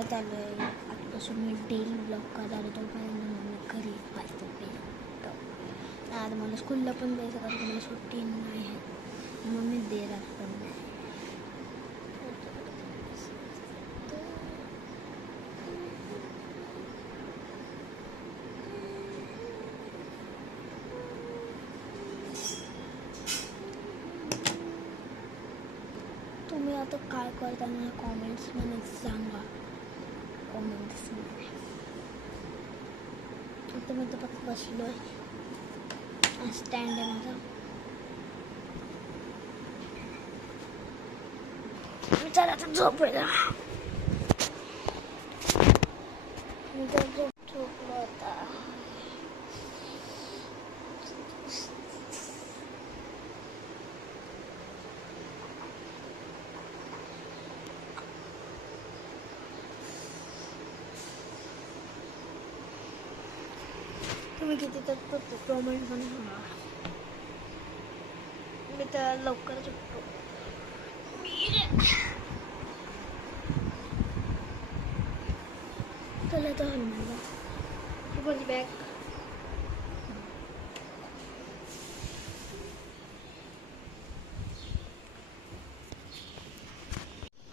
परत आलो आहे. आजपासून मी डेली ब्लॉग करणार होतो, तोपर्यंत मम्मी घरी वाचतो पेन. आज मला स्कूलला पण जायचं कारण मला सुट्टी नाही आहे. मम्मी देणार पण नाही. तुम्ही आता काय करता मला कॉमेंट्समध्ये सांगा. कॉमेंट्समध्ये आता मी तर फक्त बसलो आहे. स्टँड आहे माझा. चला आता झोपायला. मी तर झोपलो आता. तुम्ही किती तर कॉमेंट पण सांगा. मी तर लवकर झोपतो. चला तर हनुमानला माझी बॅग.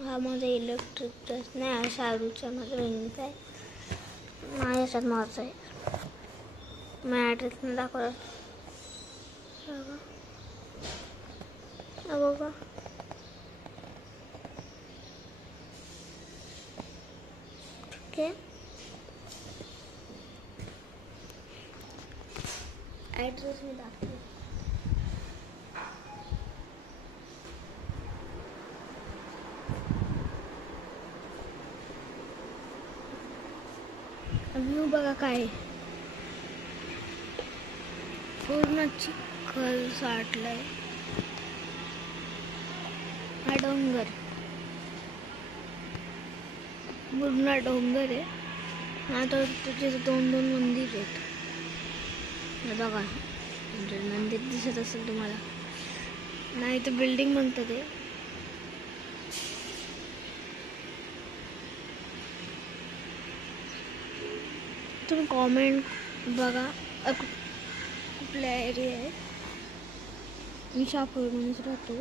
हा माझा इलेक्ट्रिक नाही आहे. शाहरूचा माझ्या बहिणीचा आहे. माझ्याच्यात माझा आहे. मी ॲड्रेस नाही दाखवत. बघा ठीक आहे. ॲड्रेस मी दाखवते. व्ह्यू बघा काय पूर्ण चिखल साठलाय. हा डोंगर पूर्ण डोंगर आहे. आता तुझे दोन मंदिर आहेत. बघा मंदिर दिसत असेल तुम्हाला. नाही तर बिल्डिंग म्हणतात ते. तुम्ही कॉमेंट बघा कुठल्या एरिया आहे. मी शहापूरमध्येच राहतो.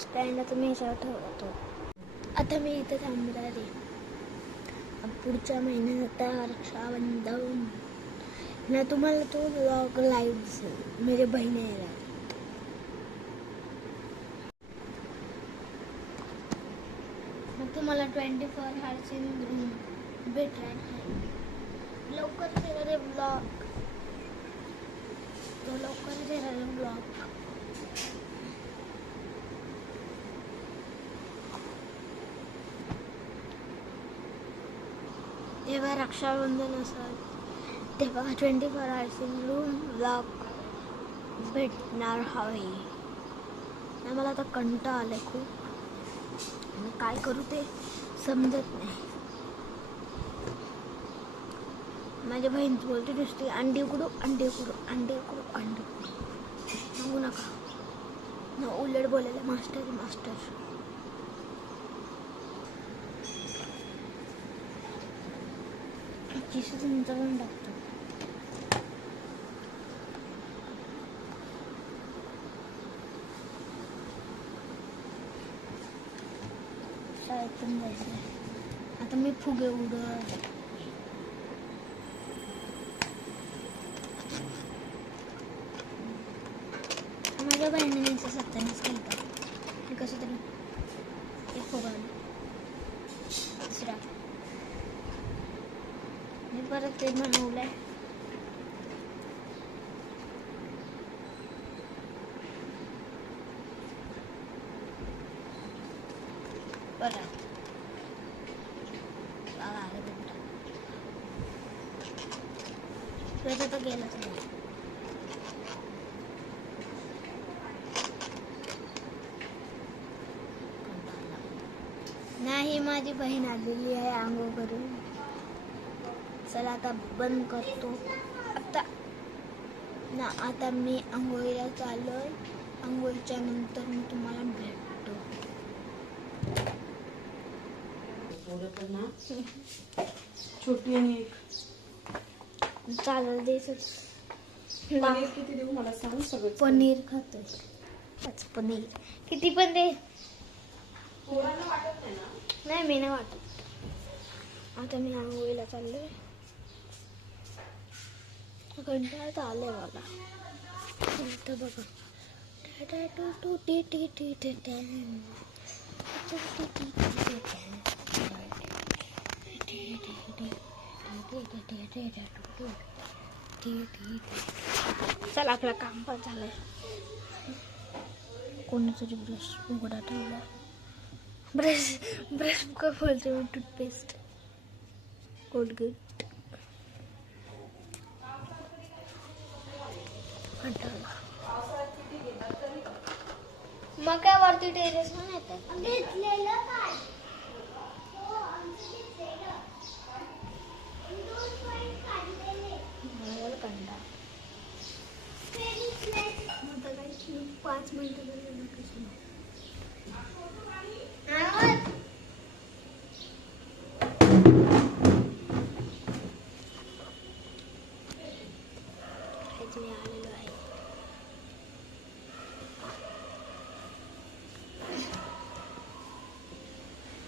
स्टँड आता मी ह्याच्यावर ठेवतो. आता मी इथे थांबणार आहे. पुढच्या महिन्यात आता रक्षाबंधन ना तुम्हाला तो व्लॉग लाईव्ह दिसेल. मेरे बहीण यायला मग तुम्हाला 24 hours भेटणार नाही. लवकर येणारे ब्लॉग लवकर येणारे ब्लॉग जेव्हा रक्षाबंधन असेल तेव्हा 24 hours ब्लॉग भेटणार हवे. मला आता कंटाळा आलाय खूप. आणि काय करू ते समजत नाही. माझ्या बहीण बोलते नुसती अंडी उकडू अंडी उकडू अंडी उकडू अंडी उकडू. सांगू नका ना उलट बोलायला मास्टर मास्टर. जिसं तुमचं पण टाकतो. शाळेतून जायचं आता मी फुगे उडत. माझ्या बहिणीने सत्यानेच केलं. मी कसं तरी एक फुगा दुसरा मी परत ते बनवलंय. परत तर गेलंच नाही. नाही माझी बहीण आलेली आहे आंघोळ करून. चला आता बंद करतो. आता ना आता मी आंघोळीला चाललोय. आंघोळीच्या नंतर मी तुम्हाला भेटतो. छोटी आणि एक चालेल द्यायचं. पनीर किती देऊ मला सांग सगळं. पनीर खातोय. अच्छा पनीर किती पण दे. पोरांना वाटत नाही ना. नाही मी नाही वाटत. आता मी आंघोळीला चाललोय. कंटाळा आलंय मला. इथं बघा. चल आपलं काम पण झालंय. कोणातरी ब्रश उघडा ठेवला. ब्रश ब्रश का बोलते मी, टूथपेस्ट कोलगेट. मग काय वरती टेरेस म्हणून येतात. कंटाळा. 5 मिनिटं झाली कशी. मी आलेलो आहे.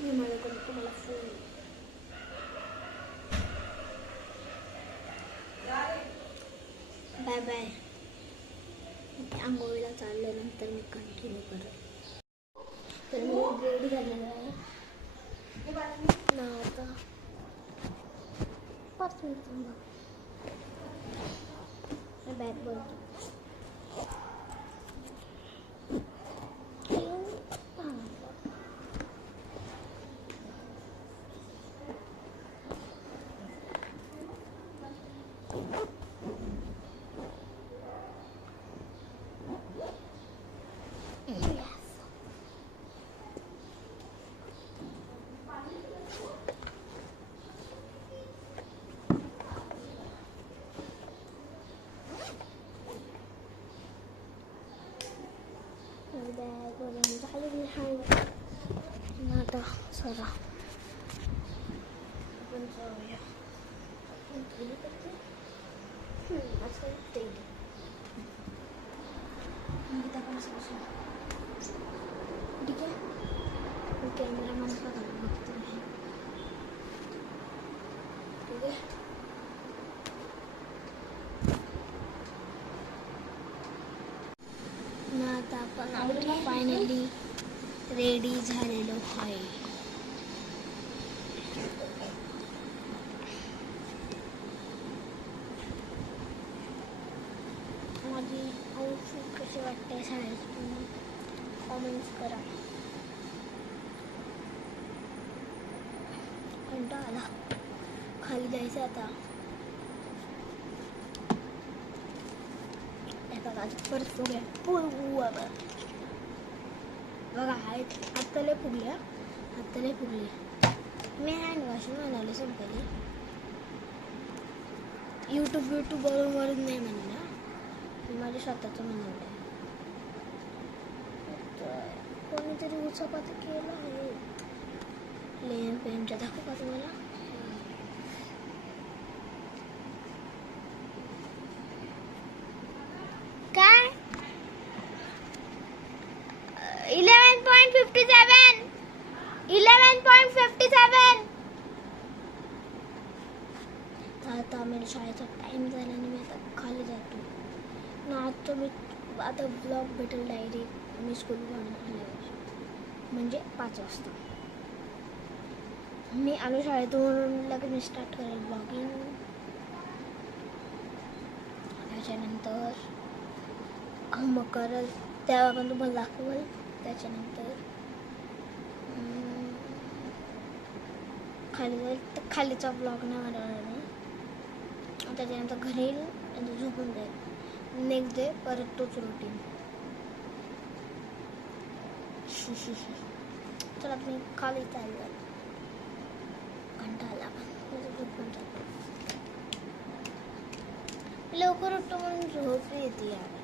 मी माझ्याकडून तुम्हाला फोन. Bye bye. आंघोळीला चाललं नंतर मी कंटिन्यू करेल. तर मी रेडी झालेलो आहे ना. आता 5 मिनिट थांबा. बॅग बोलतो. बॅग वगैरे झालेली आहे. आता चला आपण जाऊया. असं तेल ठीक आहे. कॅमेरा मन बघतो आहे. ठीक आहे. ना आता आपण फायनली रेडी झालेलो आहे. माझी आउटफिट कशी वाटते शाळेत तुम्ही कॉमेंट्स करा. कंटाळा आला. खाली जायचं आता. परत फुगल्या बघा. आत्ता लय फुगल्या. मी हँड वॉश म्हणाले संपली. यूट्यूबवरून नाही म्हणलं. माझ्या स्वतःचं म्हणालं. कोणीतरी उचापाचं केलं आहे. लेन पेनच्या दाखवू का तुम्हाला. काय 11.57 आता मेरा शाळेचा टाइम झाला आणि मी आता खाली जातो ना. आता ब्लॉग भेटेल डायरेक्ट मी स्कूल म्हणजे 5 वाजता. मी आलो शाळेतून लगेच मी स्टार्ट करेल ब्लॉगिंग. त्याच्यानंतर मग करेल तेव्हा पण तुम्हाला दाखवेल. त्याच्यानंतर खाली जाईल तर खालीचा ब्लॉग नाही मारणार मी. त्याच्यानंतर घरी येईल आणि झोपून जाईल. नेक्स्ट डे परत तोच रुटीन. चला तुम्ही खाली चाललं. कंटाळा पण झोपून जातो. लवकर उठतो म्हणून झोप येते यार.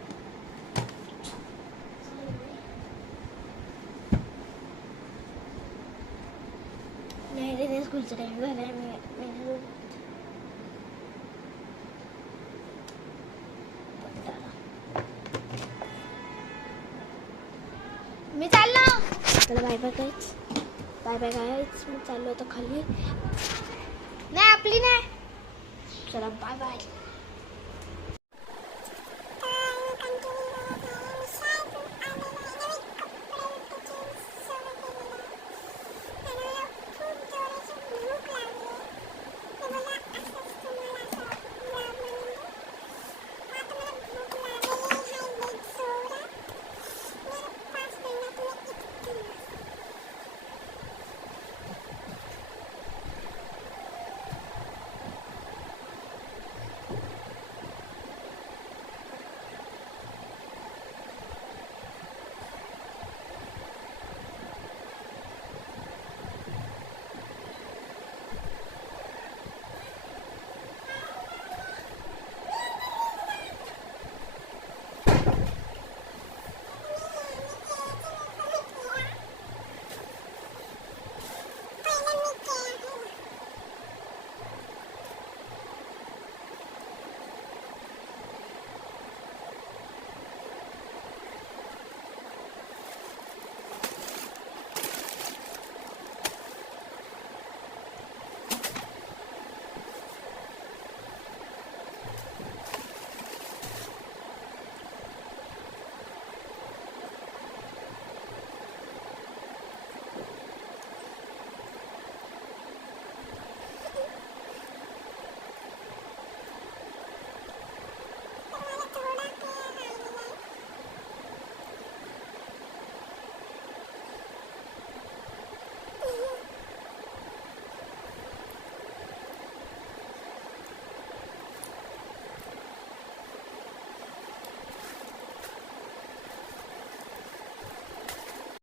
नाही रे स्कूलचा टाइम झालाय. मी चाललो. चला bye bye guys. Bye bye guys. मी चाललो आता खाली. नाही आपली नाही. चला बाय बाय.